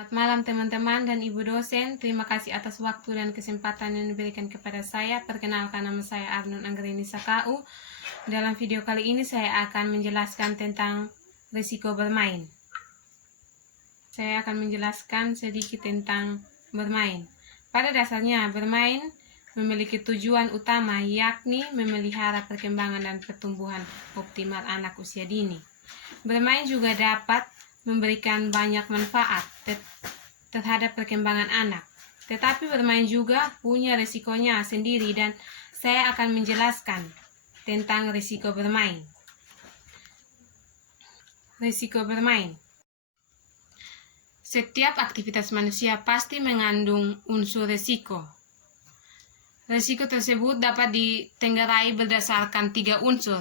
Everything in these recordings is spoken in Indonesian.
Selamat malam teman-teman dan ibu dosen. Terima kasih atas waktu dan kesempatan yang diberikan kepada saya. Perkenalkan, nama saya Arnun Anggreni Sakau. Dalam video kali ini saya akan menjelaskan tentang risiko bermain. Saya akan menjelaskan sedikit tentang bermain. Pada dasarnya bermain memiliki tujuan utama, yakni memelihara perkembangan dan pertumbuhan optimal anak usia dini. Bermain juga dapat memberikan banyak manfaat terhadap perkembangan anak. Tetapi bermain juga punya risikonya sendiri dan saya akan menjelaskan tentang risiko bermain. Risiko bermain. Setiap aktivitas manusia pasti mengandung unsur risiko. Risiko tersebut dapat ditenggarai berdasarkan 3 unsur.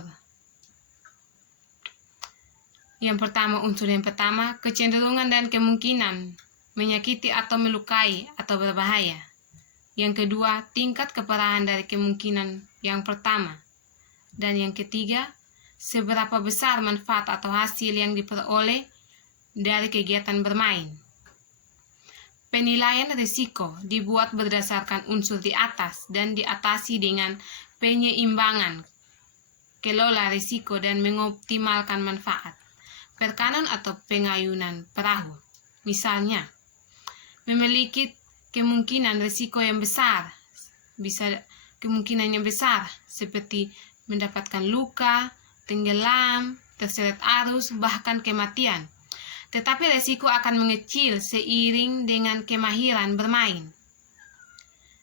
Unsur yang pertama, kecenderungan dan kemungkinan menyakiti atau melukai atau berbahaya. Yang kedua, tingkat keparahan dari kemungkinan yang pertama. Dan yang ketiga, seberapa besar manfaat atau hasil yang diperoleh dari kegiatan bermain. Penilaian risiko dibuat berdasarkan unsur di atas dan diatasi dengan penyeimbangan, kelola risiko dan mengoptimalkan manfaat. Perkanon atau pengayunan perahu, misalnya, memiliki kemungkinan risiko yang besar, kemungkinan yang besar, seperti mendapatkan luka, tenggelam, terseret arus, bahkan kematian. Tetapi risiko akan mengecil seiring dengan kemahiran bermain.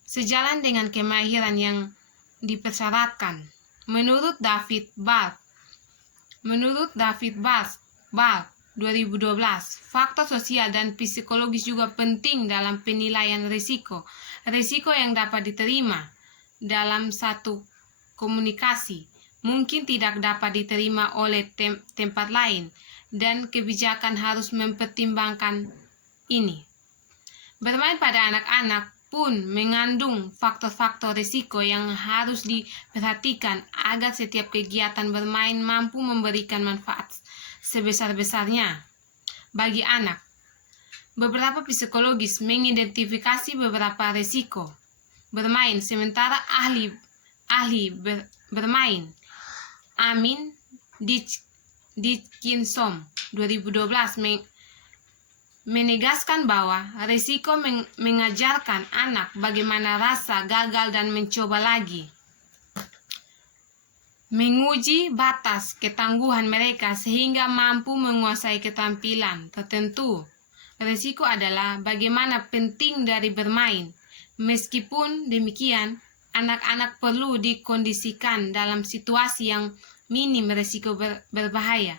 Sejalan dengan kemahiran yang dipersyaratkan, menurut David Balk 2012, faktor sosial dan psikologis juga penting dalam penilaian risiko. Risiko yang dapat diterima dalam satu komunikasi mungkin tidak dapat diterima oleh tempat lain, dan kebijakan harus mempertimbangkan ini. Bermain pada anak-anak pun mengandung faktor-faktor risiko yang harus diperhatikan agar setiap kegiatan bermain mampu memberikan manfaat sebesar-besarnya bagi anak. Beberapa psikologis mengidentifikasi beberapa risiko bermain, sementara ahli bermain Amin Dickinson 2012 menegaskan bahwa risiko mengajarkan anak bagaimana rasa gagal dan mencoba lagi, menguji batas ketangguhan mereka sehingga mampu menguasai keterampilan tertentu. Risiko adalah bagaimana penting dari bermain. Meskipun demikian, anak-anak perlu dikondisikan dalam situasi yang minim risiko berbahaya.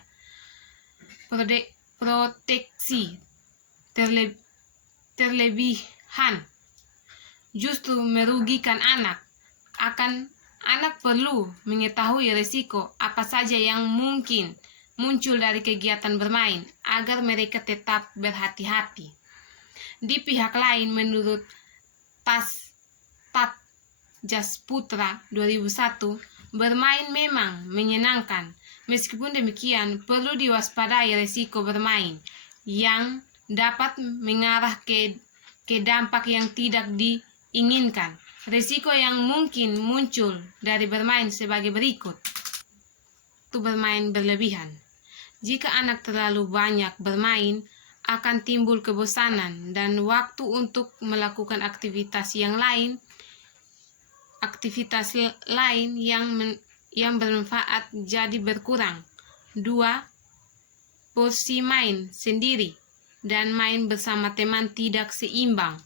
Proteksi terlebihan justru merugikan anak. Anak perlu mengetahui risiko apa saja yang mungkin muncul dari kegiatan bermain agar mereka tetap berhati-hati. Di pihak lain, menurut Jasputra 2001, bermain memang menyenangkan. Meskipun demikian, perlu diwaspadai risiko bermain yang dapat mengarah ke dampak yang tidak diinginkan. Risiko yang mungkin muncul dari bermain sebagai berikut. Bermain berlebihan. Jika anak terlalu banyak bermain, akan timbul kebosanan dan waktu untuk melakukan aktivitas lain yang bermanfaat jadi berkurang. 2. Porsi main sendiri dan main bersama teman tidak seimbang.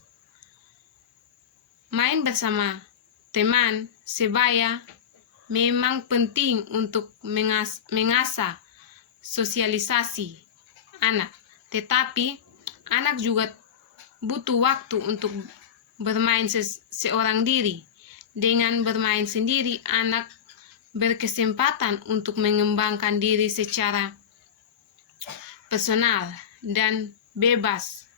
Main bersama teman sebaya memang penting untuk mengasah sosialisasi anak, tetapi anak juga butuh waktu untuk bermain seorang diri. Dengan bermain sendiri, anak berkesempatan untuk mengembangkan diri secara personal dan bebas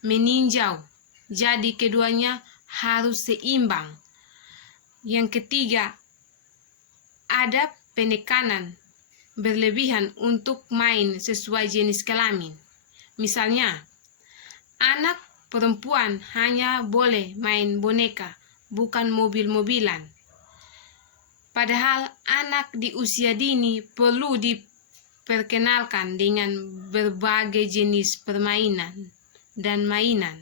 meninjau. Jadi keduanya harus seimbang. Yang ketiga, ada penekanan berlebihan untuk main sesuai jenis kelamin. Misalnya, anak perempuan hanya boleh main boneka, bukan mobil-mobilan. Padahal anak di usia dini perlu diperkenalkan dengan berbagai jenis permainan dan mainan.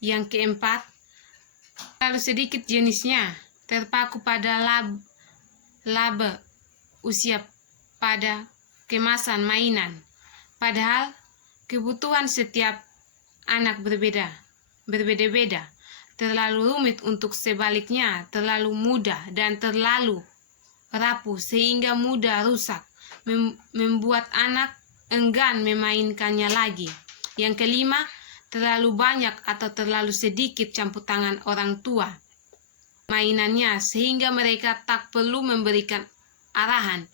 Yang keempat, terlalu sedikit jenisnya, terpaku pada laba usia pada kemasan mainan. Padahal kebutuhan setiap anak berbeda-beda. Terlalu rumit untuk sebaliknya, terlalu mudah dan terlalu rapuh sehingga mudah rusak, membuat anak enggan memainkannya lagi. Yang kelima, terlalu banyak atau terlalu sedikit campur tangan orang tua mainannya sehingga mereka tak perlu memberikan arahan.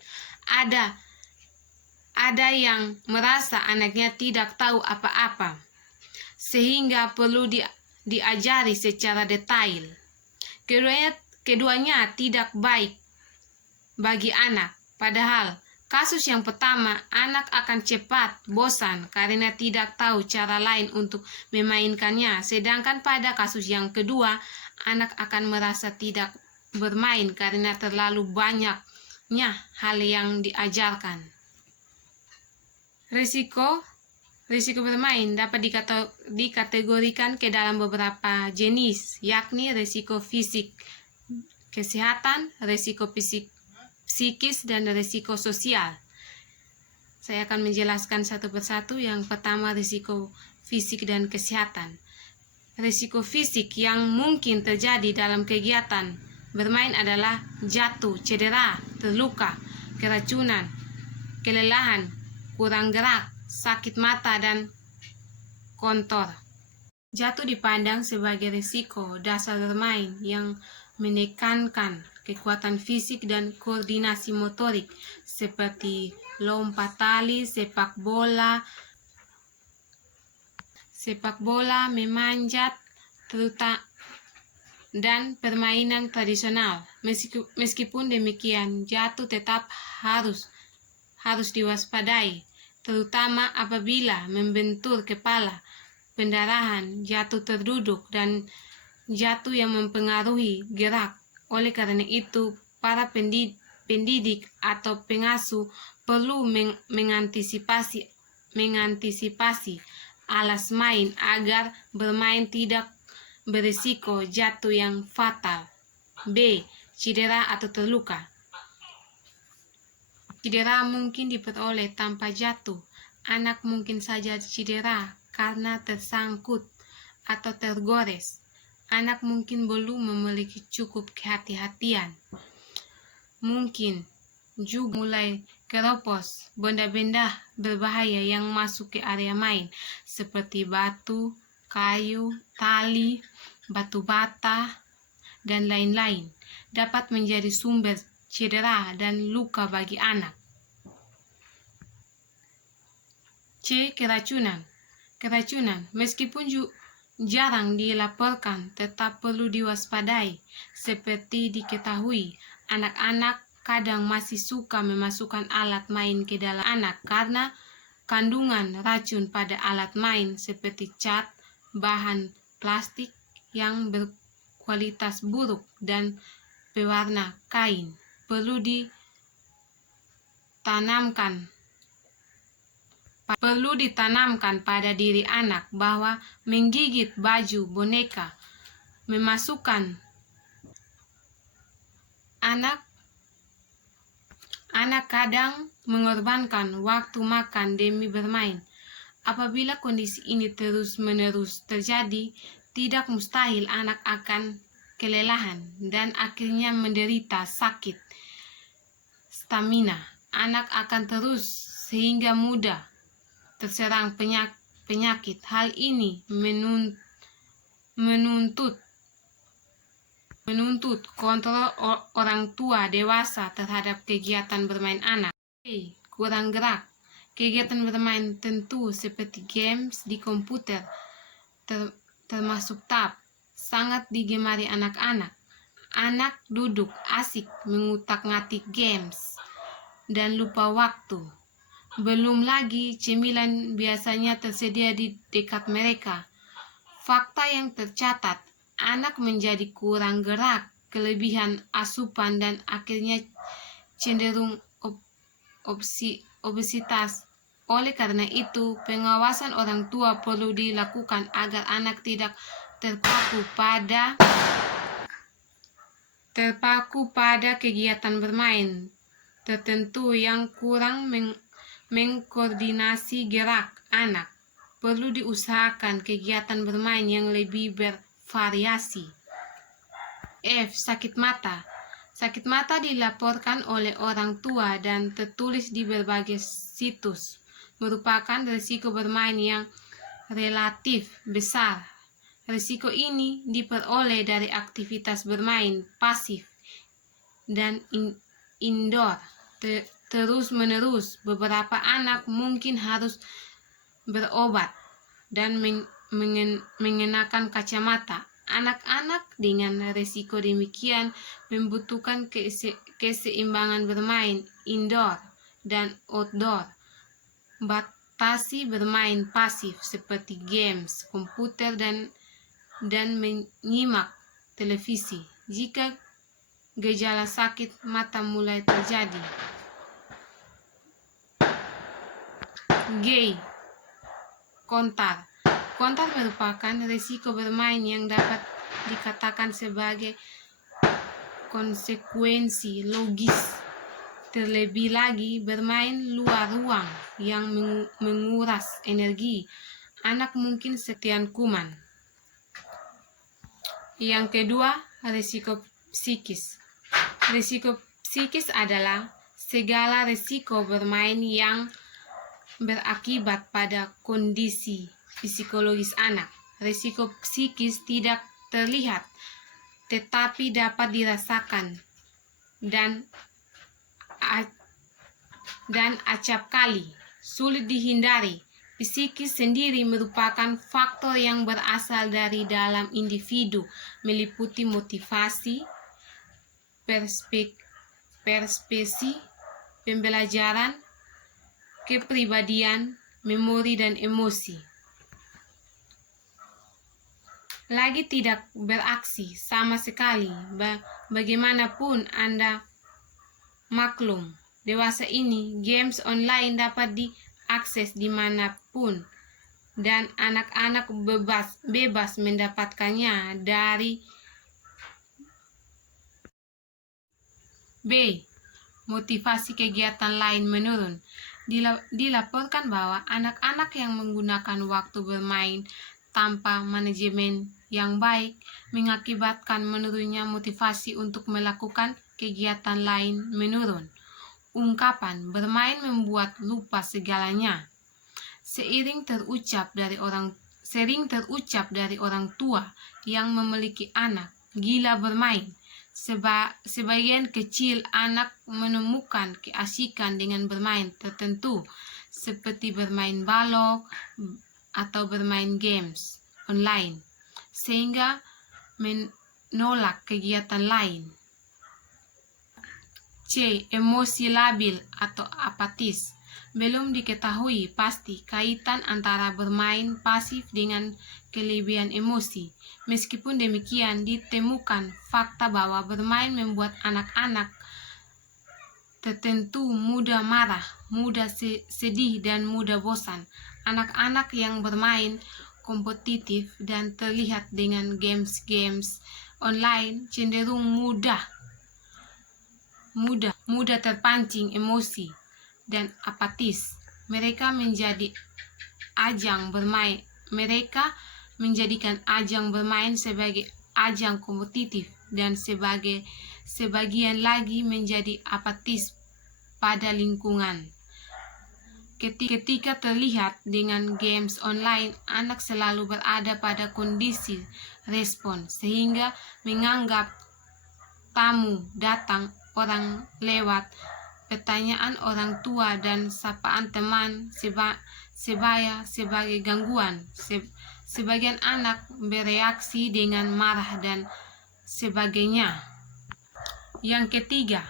Ada yang merasa anaknya tidak tahu apa-apa sehingga perlu diajari secara detail. Keduanya tidak baik bagi anak. Padahal kasus yang pertama, anak akan cepat bosan karena tidak tahu cara lain untuk memainkannya. Sedangkan pada kasus yang kedua, anak akan merasa tidak bermain karena terlalu banyaknya hal yang diajarkan. Risiko bermain dapat dikategorikan ke dalam beberapa jenis, yakni risiko fisik, kesehatan, risiko psikis, dan risiko sosial. Saya akan menjelaskan satu persatu. Yang pertama, risiko fisik dan kesehatan. Risiko fisik yang mungkin terjadi dalam kegiatan bermain adalah jatuh, cedera, terluka, keracunan, kelelahan, kurang gerak, sakit mata, dan kontor. Jatuh dipandang sebagai risiko dasar bermain yang menekankan kekuatan fisik dan koordinasi motorik seperti lompat tali, sepak bola, memanjat, dan permainan tradisional. Meskipun demikian, jatuh tetap harus diwaspadai, terutama apabila membentur kepala, pendarahan, jatuh terduduk, dan jatuh yang mempengaruhi gerak. Oleh karena itu, para pendidik atau pengasuh perlu mengantisipasi alas main agar bermain tidak berisiko jatuh yang fatal. B. Cedera atau terluka. Cedera mungkin diperoleh tanpa jatuh. Anak mungkin saja cedera karena tersangkut atau tergores. Anak mungkin belum memiliki cukup kehati-hatian. Mungkin juga mulai keropos benda-benda berbahaya yang masuk ke area main, seperti batu, kayu, tali, batu bata, dan lain-lain, dapat menjadi sumber cedera dan luka bagi anak. C. Keracunan. Meskipun jarang dilaporkan, tetap perlu diwaspadai. Seperti diketahui, anak-anak kadang masih suka memasukkan alat main ke dalam anak karena kandungan racun pada alat main seperti cat, bahan plastik yang berkualitas buruk, dan pewarna kain. Perlu ditanamkan pada diri anak bahwa menggigit baju boneka, memasukkan anak kadang mengorbankan waktu makan demi bermain. Apabila kondisi ini terus-menerus terjadi, tidak mustahil anak akan kelelahan dan akhirnya menderita sakit stamina. Anak akan terus sehingga mudah terserang penyakit. Hal ini menuntut kontrol orang tua dewasa terhadap kegiatan bermain anak. Kurang gerak. Kegiatan bermain tentu seperti games di komputer, termasuk tab, sangat digemari anak-anak. Anak duduk asik mengutak-ngatik games dan lupa waktu. Belum lagi cemilan biasanya tersedia di dekat mereka. Fakta yang tercatat, anak menjadi kurang gerak, kelebihan asupan, dan akhirnya cenderung obesitas. Oleh karena itu, pengawasan orang tua perlu dilakukan agar anak tidak terpaku pada kegiatan bermain tertentu yang kurang mengkoordinasi gerak anak. Perlu diusahakan kegiatan bermain yang lebih bervariasi. F. Sakit mata. Sakit mata dilaporkan oleh orang tua dan tertulis di berbagai situs. Merupakan risiko bermain yang relatif besar. Risiko ini diperoleh dari aktivitas bermain pasif dan indoor terus-menerus. Beberapa anak mungkin harus berobat dan mengenakan kacamata. Anak-anak dengan risiko demikian membutuhkan keseimbangan bermain indoor dan outdoor. Batasi bermain pasif seperti games, komputer, dan menyimak televisi jika gejala sakit mata mulai terjadi. G. Kontar. Kontar merupakan risiko bermain yang dapat dikatakan sebagai konsekuensi logis. Terlebih lagi, bermain luar ruang yang menguras energi anak mungkin sekian kuman. Yang kedua, risiko psikis. Risiko psikis adalah segala risiko bermain yang berakibat pada kondisi psikologis anak. Risiko psikis tidak terlihat tetapi dapat dirasakan dan acap kali sulit dihindari. Psikis sendiri merupakan faktor yang berasal dari dalam individu, meliputi motivasi, persepsi, pembelajaran, kepribadian, memori, dan emosi. Lagi tidak beraksi sama sekali. Bagaimanapun Anda maklum, dewasa ini games online dapat diakses dimanapun dan anak-anak bebas mendapatkannya dari B. Motivasi kegiatan lain menurun. Dilaporkan bahwa anak-anak yang menggunakan waktu bermain tanpa manajemen yang baik mengakibatkan menurunnya motivasi untuk melakukan kegiatan lain menurun. Ungkapan bermain membuat lupa segalanya sering terucap dari orang tua yang memiliki anak gila bermain. Sebagian kecil anak menemukan keasikan dengan bermain tertentu seperti bermain balok atau bermain games online sehingga menolak kegiatan lain. C. Emosi labil atau apatis. Belum diketahui pasti kaitan antara bermain pasif dengan kelebihan emosi. Meskipun demikian, ditemukan fakta bahwa bermain membuat anak-anak tertentu mudah marah, mudah sedih, dan mudah bosan. Anak-anak yang bermain kompetitif dan terlihat dengan games online cenderung mudah terpancing emosi dan apatis. Mereka menjadikan ajang bermain sebagai ajang kompetitif dan sebagian lagi menjadi apatis pada lingkungan. Ketika terlihat dengan games online, anak selalu berada pada kondisi respon sehingga menganggap tamu datang, orang lewat, pertanyaan orang tua, dan sapaan teman sebaya sebagai gangguan. Sebagian anak bereaksi dengan marah dan sebagainya. Yang ketiga,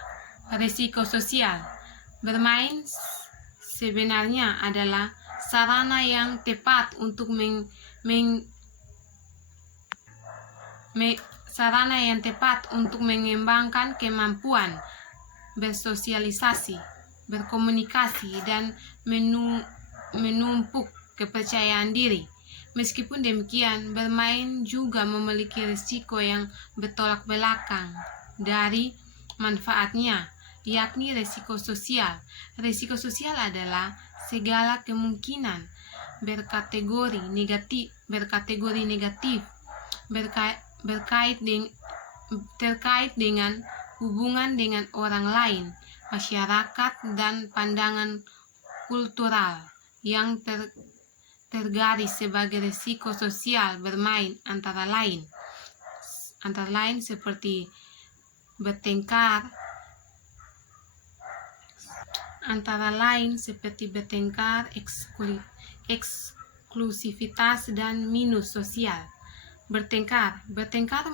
risiko sosial. Bermain sebenarnya adalah sarana yang tepat untuk sarana yang tepat untuk mengembangkan kemampuan bersosialisasi, berkomunikasi, dan menumpuk kepercayaan diri. Meskipun demikian, bermain juga memiliki risiko yang bertolak belakang dari manfaatnya, yakni risiko sosial. Risiko sosial adalah segala kemungkinan berkategori negatif terkait dengan hubungan dengan orang lain, masyarakat, dan pandangan kultural yang tergaris sebagai risiko sosial bermain antara lain seperti bertengkar eksklusivitas, dan minus sosial. Bertengkar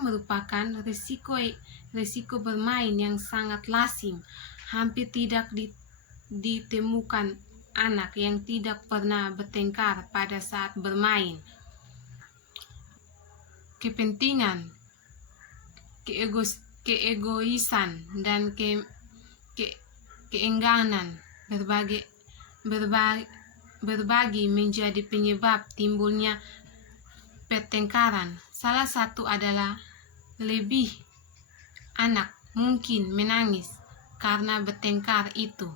merupakan risiko bermain yang sangat lazim. Hampir tidak ditemukan anak yang tidak pernah bertengkar pada saat bermain. Kepentingan, keegoisan, dan keengganan berbagi menjadi penyebab timbulnya pertengkaran. Salah satu adalah lebih anak mungkin menangis karena bertengkar itu.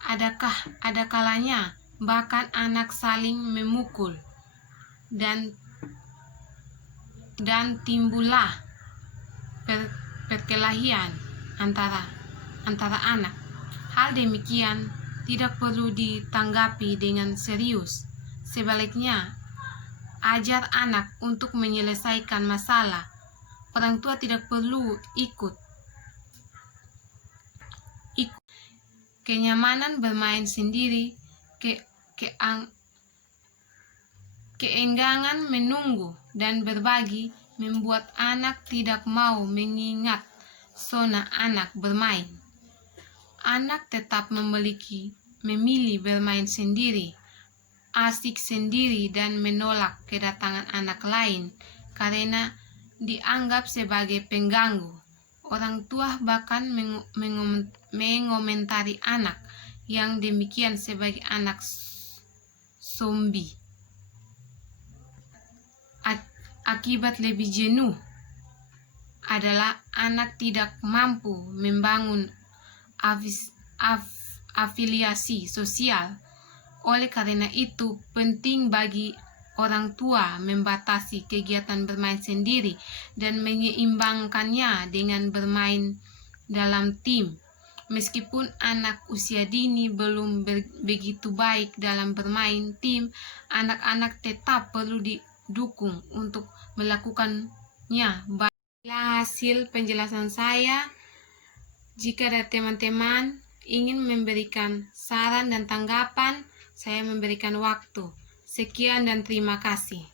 Ada kalanya bahkan anak saling memukul dan timbullah perkelahian antara anak. Hal demikian tidak perlu ditanggapi dengan serius. Sebaliknya, ajar anak untuk menyelesaikan masalah. Orang tua tidak perlu ikut. Kenyamanan bermain sendiri, keengganan menunggu dan berbagi membuat anak tidak mau mengingat zona anak bermain. Anak tetap memilih bermain sendiri, asik sendiri, dan menolak kedatangan anak lain karena dianggap sebagai pengganggu. Orang tua bahkan mengomentari anak yang demikian sebagai anak zombie. Akibat lebih jenuh adalah anak tidak mampu membangun afiliasi sosial. Oleh karena itu, penting bagi orang tua membatasi kegiatan bermain sendiri dan menyeimbangkannya dengan bermain dalam tim. Meskipun anak usia dini belum begitu baik dalam bermain tim, anak-anak tetap perlu didukung untuk melakukannya. Baiklah hasil penjelasan saya. Jika ada teman-teman ingin memberikan saran dan tanggapan, saya memberikan waktu. Sekian dan terima kasih.